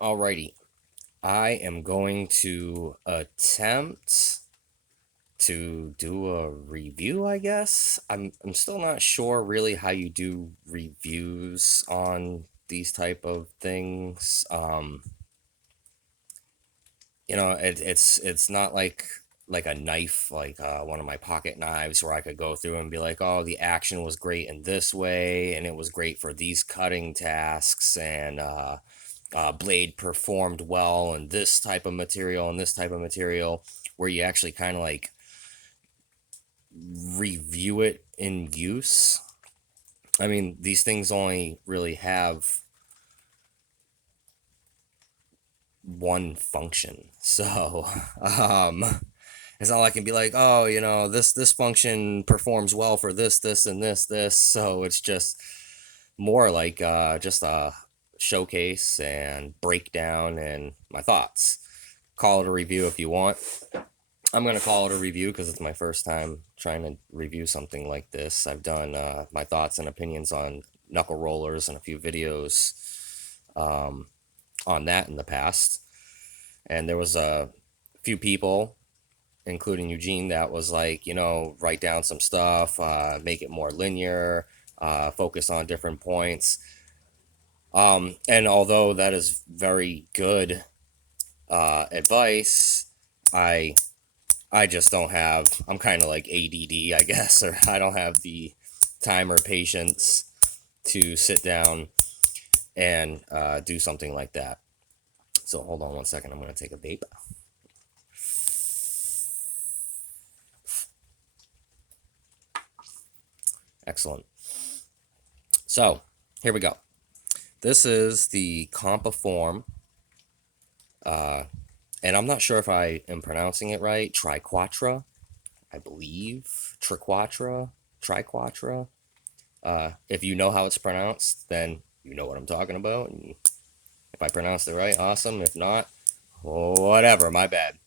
Alrighty, I am going to attempt to do a review, I guess. I'm still not sure really how you do reviews on these type of things. It's not like a knife, like one of my pocket knives, where I could go through and be like, oh, the action was great in this way, and it was great for these cutting tasks, and blade performed well in this type of material and this type of material, where you actually kind of like review it in use. I mean, these things only really have one function, so um, it's not like I can be like, oh, this function performs well for this, and this. So it's just more like just a showcase and breakdown and my thoughts. Call it a review if you want. I'm going to call it a review because it's my first time trying to review something like this. I've done my thoughts and opinions on knuckle rollers and a few videos um, on that in the past. And there was a few people, including Eugene, that was like, write down some stuff, make it more linear, focus on different points. And although that is very good advice, I I just don't have. I'm kind of like ADD, I guess, or I don't have the time or patience to sit down and do something like that. So hold on one second. I'm gonna take a vape. Excellent. So here we go. This is the CompoForm, uh, and I'm not sure if I am pronouncing it right. Triquetra, I believe. Triquetra. If you know how it's pronounced, then you know what I'm talking about. And if I pronounced it right, awesome. If not, whatever, my bad.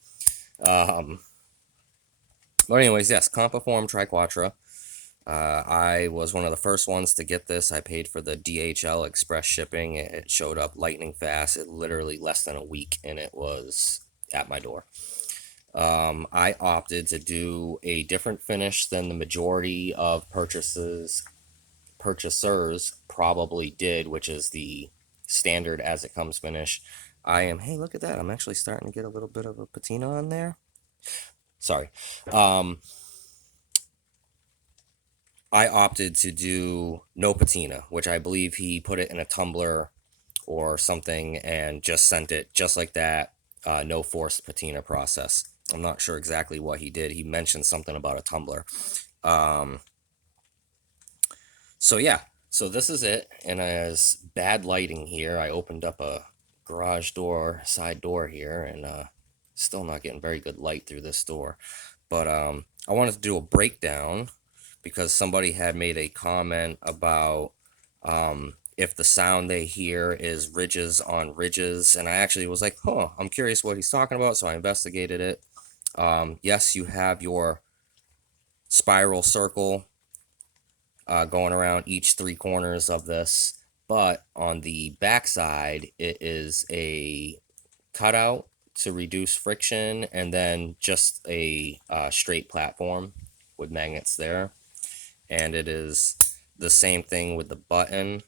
Um, but anyways, yes, CompoForm Triquetra. I was one of the first ones to get this. I paid for the DHL express shipping. It showed up lightning fast. It literally less than a week, and it was at my door. I opted to do a different finish than the majority of purchasers probably did, which is the standard as it comes finish. Hey, look at that. I'm actually starting to get a little bit of a patina on there. Sorry. Um, I opted to do no patina, which I believe he put it in a tumbler or something and just sent it just like that. No forced patina process. I'm not sure exactly what he did. He mentioned something about a tumbler. Um, So yeah, so this is it. And as bad lighting here, I opened up a garage door, side door here, and still not getting very good light through this door. But I wanted to do a breakdown because somebody had made a comment about if the sound they hear is ridges on ridges, and I actually was like, huh, I'm curious what he's talking about, so I investigated it. Yes, you have your spiral circle going around each three corners of this. But on the backside, it is a cutout to reduce friction, and then just a straight platform with magnets there. And it is the same thing with the button.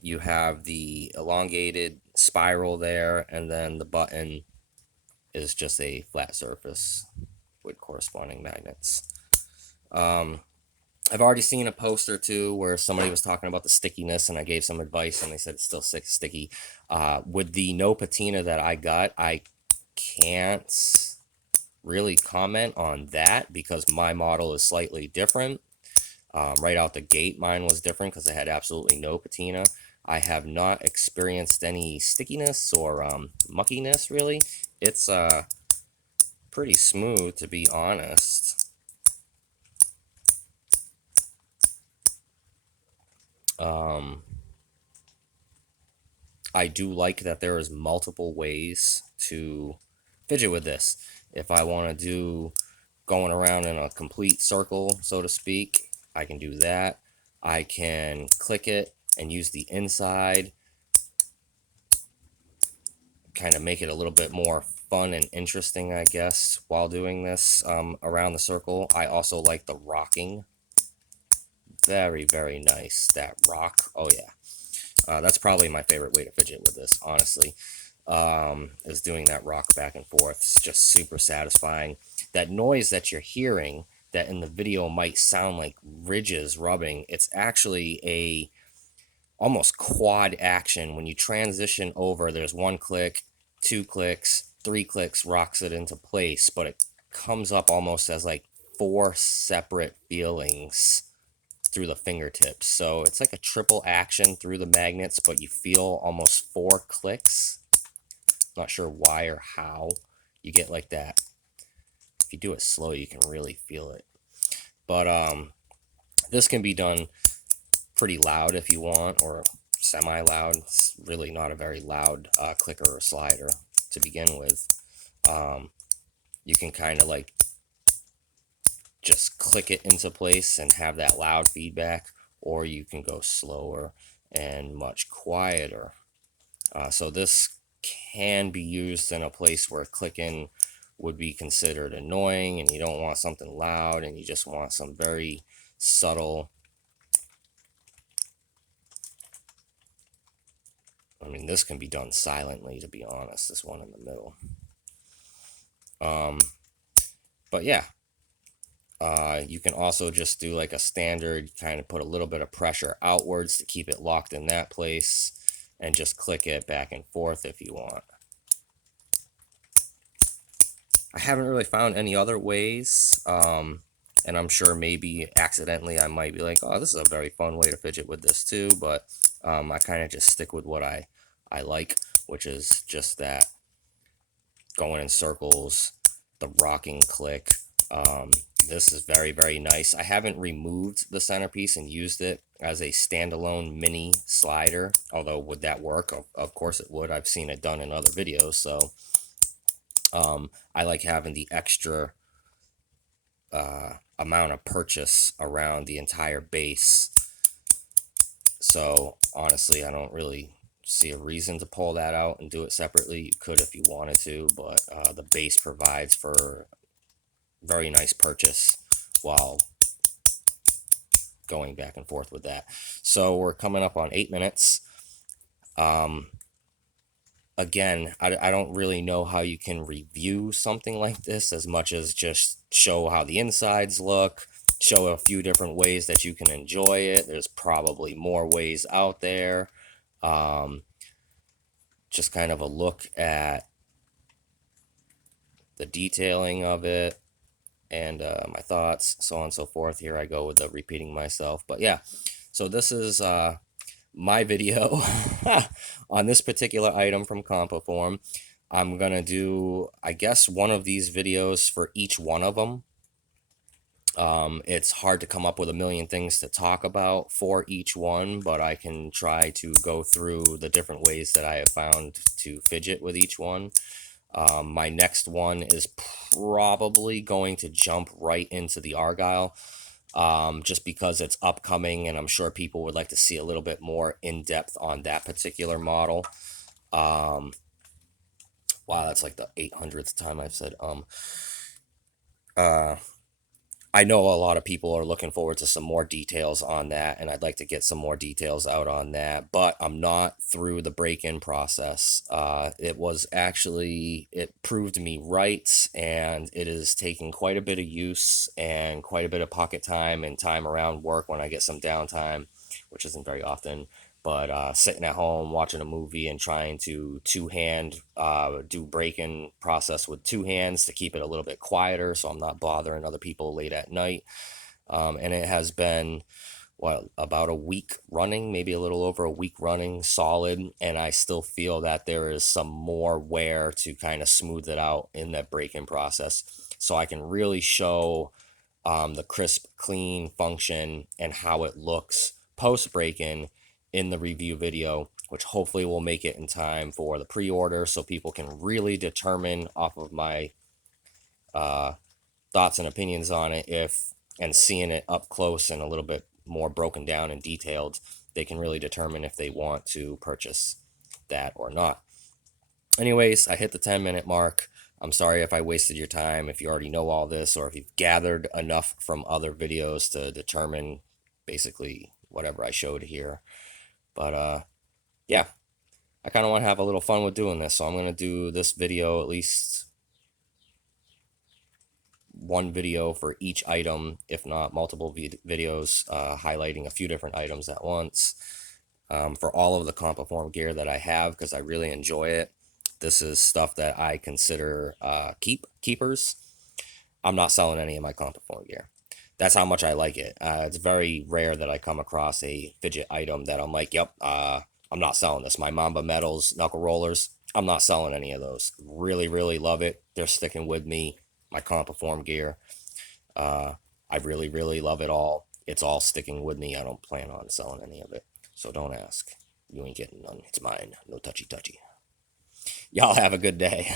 You have the elongated spiral there, and then the button is just a flat surface with corresponding magnets. Um, I've already seen a post or two where somebody was talking about the stickiness, and I gave some advice, and they said it's still sticky. With the no patina that I got, I can't really comment on that because my model is slightly different. Right out the gate, mine was different because it had absolutely no patina. I have not experienced any stickiness or muckiness, really. It's pretty smooth, to be honest. Um, I do like that there is multiple ways to fidget with this. If I want to do going around in a complete circle, so to speak, I can do that. I can click it and use the inside kind of make it a little bit more fun and interesting, I guess, while doing this around the circle. I also like the rocking. Very, very nice. That rock. Oh, yeah. That's probably my favorite way to fidget with this, honestly, is doing that rock back and forth. It's just super satisfying. That noise that you're hearing that in the video might sound like ridges rubbing, it's actually a almost quad action. When you transition over, there's one click, two clicks, three clicks, rocks it into place, but it comes up almost as like four separate feelings through the fingertips. So it's like a triple action through the magnets, but you feel almost four clicks. Not sure why or how you get like that. If you do it slow, you can really feel it. But this can be done pretty loud if you want, or semi-loud. It's really not a very loud clicker or slider to begin with. You can kind of like just click it into place and have that loud feedback, or you can go slower and much quieter. So this can be used in a place where clicking would be considered annoying and you don't want something loud and you just want some very subtle. I mean, this can be done silently, to be honest, this one in the middle. But yeah, you can also just do like a standard, kind of put a little bit of pressure outwards to keep it locked in that place and just click it back and forth if you want. I haven't really found any other ways, and I'm sure maybe accidentally I might be like, oh, this is a very fun way to fidget with this too, but I kind of just stick with what I like, which is just that going in circles, the rocking click. This is very, very nice. I haven't removed the centerpiece and used it as a standalone mini slider, although would that work? Of course it would. I've seen it done in other videos, so I like having the extra amount of purchase around the entire base. So honestly, I don't really see a reason to pull that out and do it separately. You could if you wanted to, but the base provides for very nice purchase while going back and forth with that. So we're coming up on 8 minutes. Again, I don't really know how you can review something like this as much as just show how the insides look, show a few different ways that you can enjoy it. There's probably more ways out there. Just kind of a look at the detailing of it and my thoughts, so on and so forth. Here I go with the repeating myself. But yeah, so this is my video on this particular item from CompoForm. I'm gonna do, I guess, one of these videos for each one of them. It's hard to come up with a million things to talk about for each one, but I can try to go through the different ways that I have found to fidget with each one. My next one is probably going to jump right into the Argyle, just because it's upcoming and I'm sure people would like to see a little bit more in depth on that particular model. Wow, that's like the 800th time I've said I know a lot of people are looking forward to some more details on that, and I'd like to get some more details out on that, but I'm not through the break-in process. It proved me right, and it is taking quite a bit of use and quite a bit of pocket time and time around work when I get some downtime, which isn't very often. But sitting at home watching a movie and trying to two-hand do break-in process with two hands to keep it a little bit quieter so I'm not bothering other people late at night. And it has been, what, about a week running, maybe a little over a week running solid, and I still feel that there is some more wear to kind of smooth it out in that break-in process so I can really show the crisp, clean function and how it looks post break-in in the review video, which hopefully will make it in time for the pre-order so people can really determine off of my thoughts and opinions on it, if and seeing it up close and a little bit more broken down and detailed, they can really determine if they want to purchase that or not. Anyways, I hit the 10-minute mark. I'm sorry if I wasted your time, if you already know all this, or if you've gathered enough from other videos to determine basically whatever I showed here. But yeah, I kind of want to have a little fun with doing this, so I'm going to do this video, at least one video for each item, if not multiple videos, highlighting a few different items at once, for all of the CompoForm gear that I have, because I really enjoy it. This is stuff that I consider keepers. I'm not selling any of my CompoForm gear. That's how much I like it. It's very rare that I come across a fidget item that I'm like, yep, I'm not selling this. My Mamba Metals knuckle rollers, I'm not selling any of those. Really, really love it. They're sticking with me. My CompoForm gear, uh, I really, really love it all. It's all sticking with me. I don't plan on selling any of it. So don't ask. You ain't getting none. It's mine. No touchy touchy. Y'all have a good day.